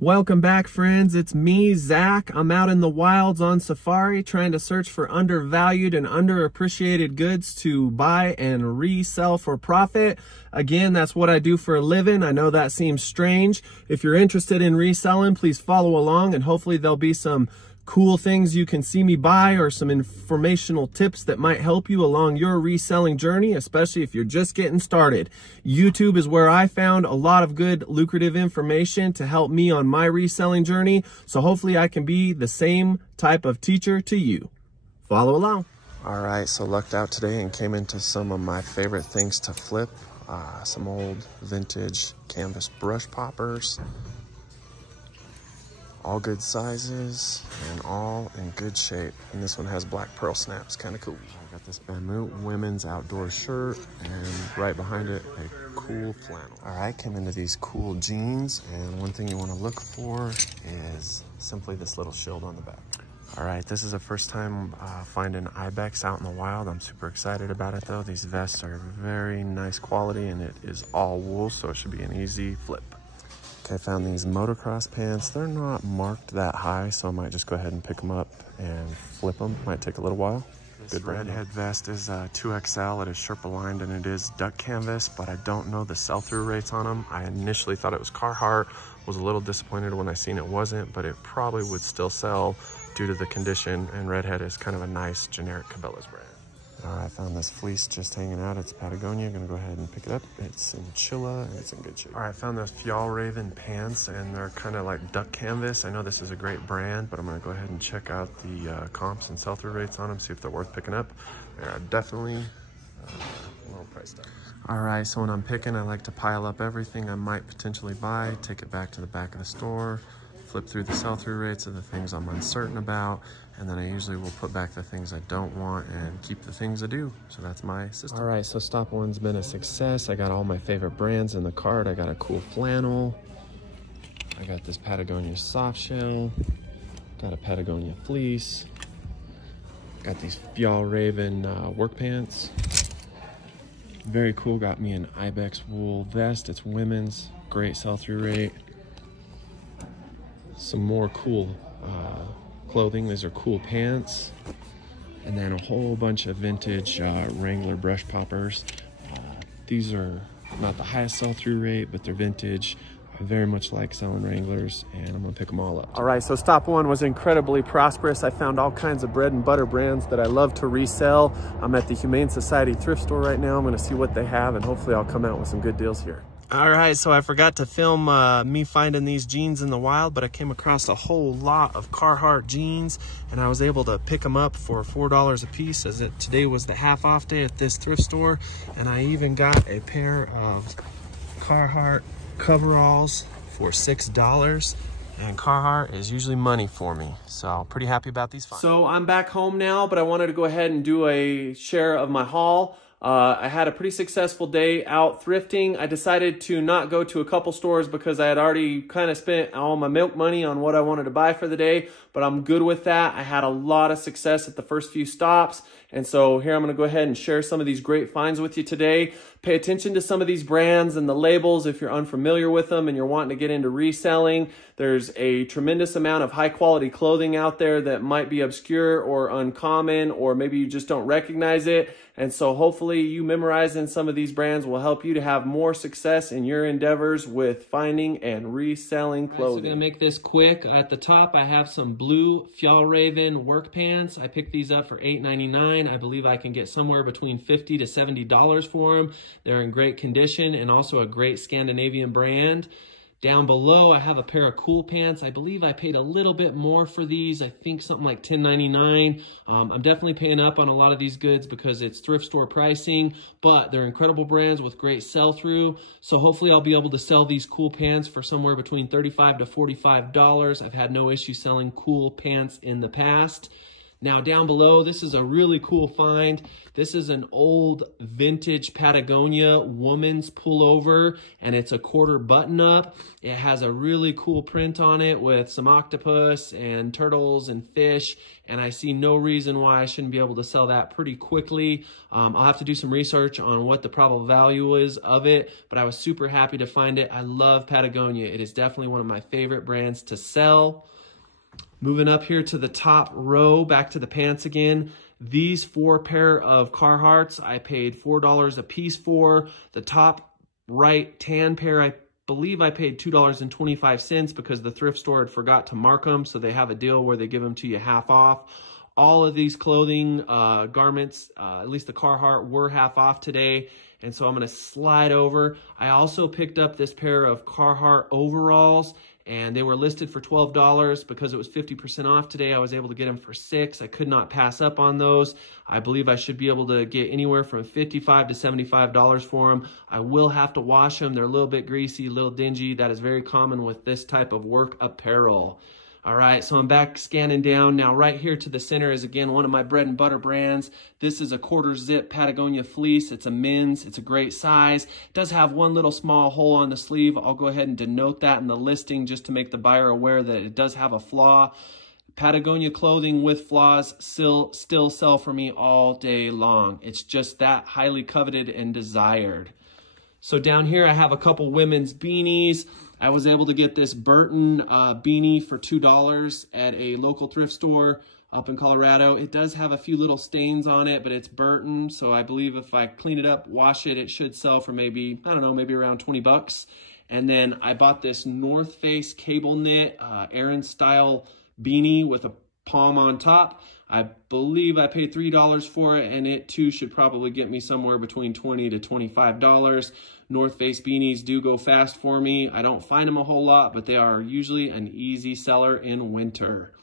Welcome back, friends. It's me, Zach. I'm out in the wilds on safari trying to search for undervalued and underappreciated goods to buy and resell for profit. Again, that's what I do for a living. I know that seems strange. If you're interested in reselling, please follow along and hopefully there'll be some cool things you can see me buy or some informational tips that might help you along your reselling journey, especially if you're just getting started. YouTube is where I found a lot of good lucrative information to help me on my reselling journey. So hopefully I can be the same type of teacher to you. Follow along. All right, so lucked out today and came into some of my favorite things to flip. Some old vintage canvas brush poppers. All good sizes and all in good shape. And this one has black pearl snaps, kind of cool. I got this Bamboo women's outdoor shirt and right behind it, a cool flannel. All right, came into these cool jeans. And one thing you want to look for is simply this little shield on the back. All right, this is the first time finding ibex out in the wild. I'm super excited about it though. These vests are very nice quality and it is all wool, so it should be an easy flip. I found these motocross pants. They're not marked that high, so I might just go ahead and pick them up and flip them. Might take a little while. This redhead vest is 2XL. It is Sherpa lined and it is duck canvas, but I don't know the sell-through rates on them. I initially thought it was Carhartt. Was a little disappointed when I seen it wasn't, but it probably would still sell due to the condition, and redhead is kind of a nice generic Cabela's brand. All right, I found this fleece just hanging out. It's Patagonia. Gonna go ahead and pick it up. It's in Chilla and it's in good shape. All right, I found those Fjallraven pants and they're kind of like duck canvas. I know this is a great brand, but I'm gonna go ahead and check out the comps and sell-through rates on them, see if they're worth picking up. They're definitely a little priced out. All right, so when I'm picking, I like to pile up everything I might potentially buy, take it back to the back of the store, flip through the sell-through rates of the things I'm uncertain about, and then I usually will put back the things I don't want and keep the things I do. So that's my system. All right, so stop one's been a success. I got all my favorite brands in the cart. I got a cool flannel. I got this Patagonia soft shell. Got a Patagonia fleece. Got these Fjallraven work pants. Very cool, got me an ibex wool vest. It's women's, great sell-through rate. Some more cool clothing. These are cool pants. And then a whole bunch of vintage Wrangler brush poppers. These are not the highest sell-through rate, but they're vintage. I very much like selling Wranglers, and I'm gonna pick them all up. All right, so stop one was incredibly prosperous. I found all kinds of bread and butter brands that I love to resell. I'm at the Humane Society thrift store right now. I'm gonna see what they have, and hopefully I'll come out with some good deals here. All right, so I forgot to film me finding these jeans in the wild, but I came across a whole lot of Carhartt jeans, and I was able to pick them up for $4 a piece, as today was the half off day at this thrift store. And I even got a pair of Carhartt coveralls for $6. And Carhartt is usually money for me, so pretty happy about these finds. So I'm back home now, but I wanted to go ahead and do a share of my haul. I had a pretty successful day out thrifting. I decided to not go to a couple stores because I had already kind of spent all my milk money on what I wanted to buy for the day, but I'm good with that. I had a lot of success at the first few stops, and so here I'm going to go ahead and share some of these great finds with you today. Pay attention to some of these brands and the labels if you're unfamiliar with them and you're wanting to get into reselling. There's a tremendous amount of high quality clothing out there that might be obscure or uncommon, or maybe you just don't recognize it. And so hopefully you memorizing some of these brands will help you to have more success in your endeavors with finding and reselling clothing. So I'm gonna make this quick. At the top, I have some blue Fjallraven work pants. I picked these up for $8.99. I believe I can get somewhere between $50 to $70 for them. They're in great condition and also a great Scandinavian brand. Down below, I have a pair of cool pants. I believe I paid a little bit more for these. I think something like $10.99. I'm definitely paying up on a lot of these goods because it's thrift store pricing, but they're incredible brands with great sell-through. So hopefully I'll be able to sell these cool pants for somewhere between $35 to $45. I've had no issue selling cool pants in the past. Now down below, this is a really cool find. This is an old vintage Patagonia woman's pullover, and it's a quarter button up. It has a really cool print on it with some octopus and turtles and fish, and I see no reason why I shouldn't be able to sell that pretty quickly. I'll have to do some research on what the probable value is of it, but I was super happy to find it. I love Patagonia. It is definitely one of my favorite brands to sell. Moving up here to the top row, back to the pants again. These 4 pair of Carhartts I paid $4 a piece for. The top right tan pair, I believe I paid $2.25 because the thrift store had forgot to mark them, so they have a deal where they give them to you half off. All of these clothing garments, at least the Carhartt, were half off today, and so I'm going to slide over. I also picked up this pair of Carhartt overalls, and they were listed for $12 because it was 50% off today. I was able to get them for $6. I could not pass up on those. I believe I should be able to get anywhere from $55 to $75 for them. I will have to wash them. They're a little bit greasy, a little dingy. That is very common with this type of work apparel. All right, so I'm back scanning down. Now right here to the center is, again, one of my bread and butter brands. This is a quarter zip Patagonia fleece. It's a men's. It's a great size. It does have one little small hole on the sleeve. I'll go ahead and denote that in the listing just to make the buyer aware that it does have a flaw. Patagonia clothing with flaws still sell for me all day long. It's just that highly coveted and desired. So down here I have a couple women's beanies. I was able to get this Burton beanie for $2 at a local thrift store up in Colorado. It does have a few little stains on it, but it's Burton, so I believe if I clean it up, wash it, it should sell for maybe, I don't know, maybe around 20 bucks. And then I bought this North Face cable knit Aran style beanie with a palm on top. I believe I paid $3 for it, and it too should probably get me somewhere between $20 to $25. North Face beanies do go fast for me. I don't find them a whole lot, but they are usually an easy seller in winter.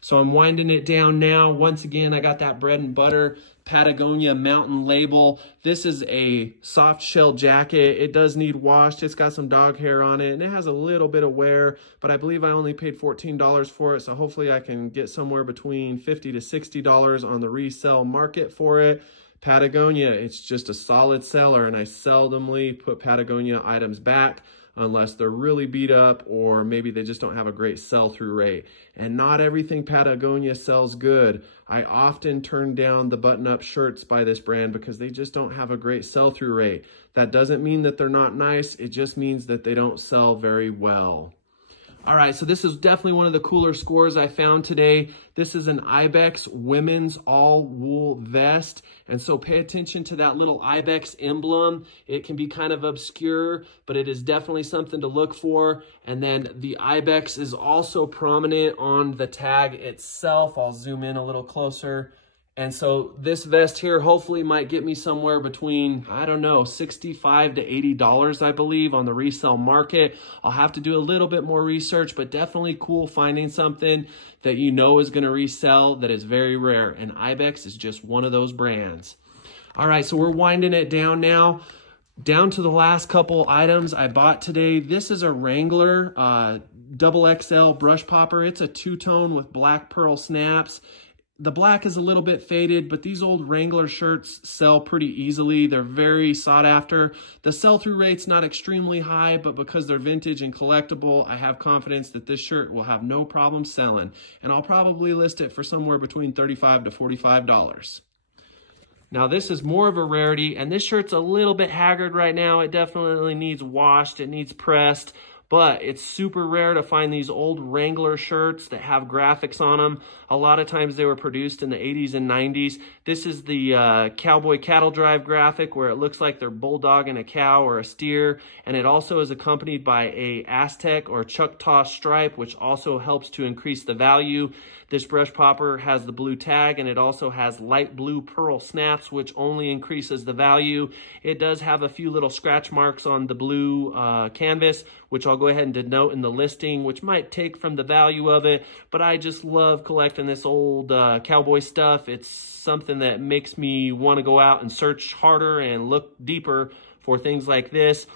So I'm winding it down now. Once again, I got that bread and butter Patagonia mountain label. This is a soft shell jacket. It does need washed. It's got some dog hair on it, and it has a little bit of wear, but I believe I only paid $14 for it, so hopefully I can get somewhere between $50 to $60 on the resale market for it. Patagonia, it's just a solid seller, and I seldomly put Patagonia items back unless they're really beat up or maybe they just don't have a great sell-through rate. And not everything Patagonia sells good. I often turn down the button-up shirts by this brand because they just don't have a great sell-through rate. That doesn't mean that they're not nice. It just means that they don't sell very well. All right, so this is definitely one of the cooler scores I found today. This is an Ibex women's all wool vest. And so pay attention to that little Ibex emblem. It can be kind of obscure, but it is definitely something to look for. And then the Ibex is also prominent on the tag itself. I'll zoom in a little closer. And so this vest here hopefully might get me somewhere between, I don't know, $65 to $80, I believe, on the resale market. I'll have to do a little bit more research, but definitely cool finding something that you know is going to resell that is very rare. And Ibex is just one of those brands. All right, so we're winding it down now. Down to the last couple items I bought today. This is a Wrangler XXL brush popper. It's a two-tone with black pearl snaps. The black is a little bit faded, but these old Wrangler shirts sell pretty easily. They're very sought after. The sell-through rate's not extremely high, but because they're vintage and collectible, I have confidence that this shirt will have no problem selling. And I'll probably list it for somewhere between $35 to $45. Now this is more of a rarity, and this shirt's a little bit haggard right now. It definitely needs washed, it needs pressed. But it's super rare to find these old Wrangler shirts that have graphics on them. A lot of times they were produced in the 80s and 90s. This is the cowboy cattle drive graphic where it looks like they're bulldogging a cow or a steer. And it also is accompanied by a Aztec or Choctaw stripe, which also helps to increase the value. This brush popper has the blue tag, and it also has light blue pearl snaps, which only increases the value. It does have a few little scratch marks on the blue canvas, which I'll go ahead and denote in the listing, which might take from the value of it. But I just love collecting this old cowboy stuff. It's something that makes me want to go out and search harder and look deeper for things like this.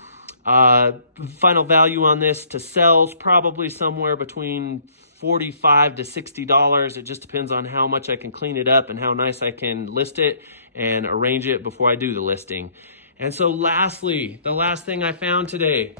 Final value on this to sell is probably somewhere between $45 to $60. It just depends on how much I can clean it up and how nice I can list it and arrange it before I do the listing. And so lastly, the last thing I found today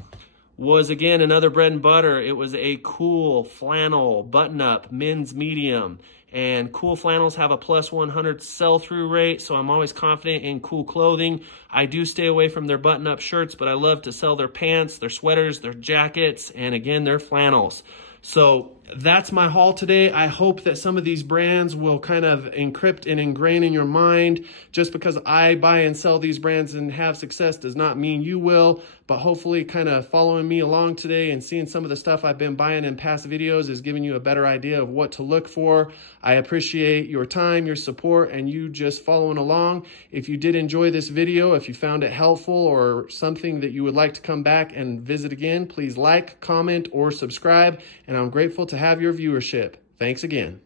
was, again, another bread and butter. It was a cool flannel button-up men's medium. And cool flannels have a plus 100 sell-through rate, so I'm always confident in cool clothing. I do stay away from their button-up shirts, but I love to sell their pants, their sweaters, their jackets, and again, their flannels. So that's my haul today. I hope that some of these brands will kind of encrypt and ingrain in your mind. Just because I buy and sell these brands and have success does not mean you will, but hopefully kind of following me along today and seeing some of the stuff I've been buying in past videos is giving you a better idea of what to look for. I appreciate your time, your support, and you just following along. If you did enjoy this video, if you found it helpful or something that you would like to come back and visit again, please like, comment, or subscribe. And I'm grateful to have your viewership. Thanks again.